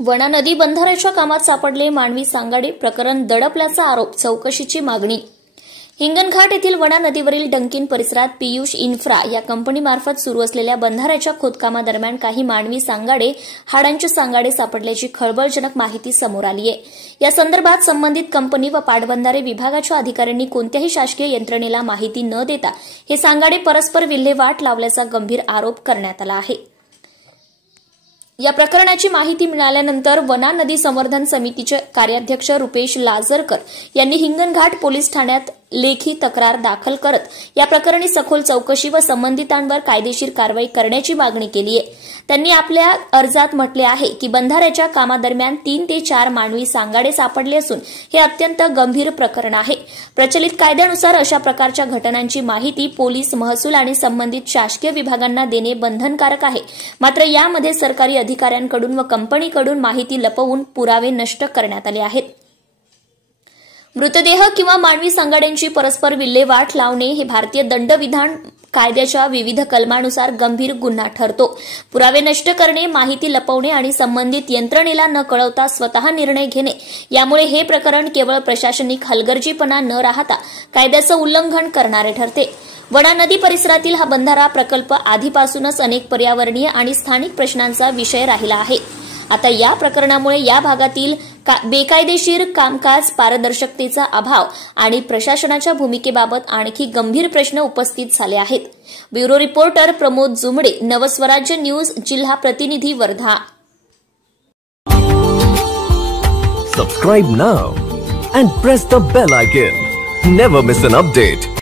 वणा नदी बंधाऱ्याच्या कामात सापडले मानवी सांगाडे, प्रकरण दडपल्याचा आरोप, चौकशीची मागणी। हिंगणघाट येथील वणा नदीवरील डंकीन परिसरात पीयूष इन्फ्रा या कंपनीमार्फत सुरू असलेल्या बंधाऱ्याच्या खोदकामादरम्यान काही मानवी सांगाडे, हाडांचे सांगाडे सापडल्याची खळबळजनक माहिती समोर आली आहे। या संदर्भात संबंधित कंपनी व पाटबंधारे विभागाच्या अधिकाऱ्यांनी कोणत्याही शासकीय यंत्रणेला माहिती न देता हे सांगाडे परस्पर विल्हेवाट लावल्याचा गंभीर आरोप करण्यात आला आहे। या प्रकरणाची माहिती मिळाल्यानंतर वणा नदी संवर्धन समितीचे कार्याध्यक्ष रुपेश लाजरकर यांनी हिंगणघाट पोलीस ठाण्यात लेखी तक्रार दाखल करत या प्रकरणी सखोल चौकशी व संबंधितांवर कायदेशीर कारवाई करण्याची मागणी केली आहे। त्यांनी आपल्या अर्जात म्हटले आहे की बंधाऱ्याच्या कामादरम्यान 3 ते 4 मानवी सांगाडे सापडले असून हे अत्यंत गंभीर प्रकरण आहे। प्रचलित कायद्यानुसार अशा प्रकारच्या घटनांची माहिती पोलीस, महसूल आणि संबंधित शासकीय विभागांना देणे बंधनकारक आहे। मात्र यामध्ये सरकारी अधिकाऱ्यांकडून व कंपनीकडून माहिती लपवून पुरावे नष्ट करण्यात आले आहेत। मृतदेह किंवा मानवी सांगाड्यांची परस्पर विल्हेवाट लावणे हे भारतीय दंडविधान कायद्याच्या विविध कलमानुसार गंभीर गुन्हा ठरतो। पुरावे नष्ट करणे, माहिती लपवणे आणि संबंधित यंत्रणेला न कळवता स्वतः निर्णय घेणे यामुळे हे प्रकरण केवळ प्रशासनिक हलगर्जीपणा न राहता कायद्याचं उल्लंघन करणारे ठरते। वणा नदी परिसरातील हा बंधारा प्रकल्प आधीपासूनच अनेक पर्यावरणीय आणि स्थानिक प्रश्नांचा विषय राहिला आहे। आता या प्रकरणामुळे या भागातील बेकायदेशीर कामकाज, पारदर्शकतेचा अभाव आणि प्रशासनाच्या भूमिकेबाबत आणखी गंभीर प्रश्न उपस्थित झाले आहेत। Bureau reporter Pramod Jumde, Navswarajya news, जिल्हा प्रतिनिधी, Wardha. Subscribe now and press the bell icon. Never miss an update.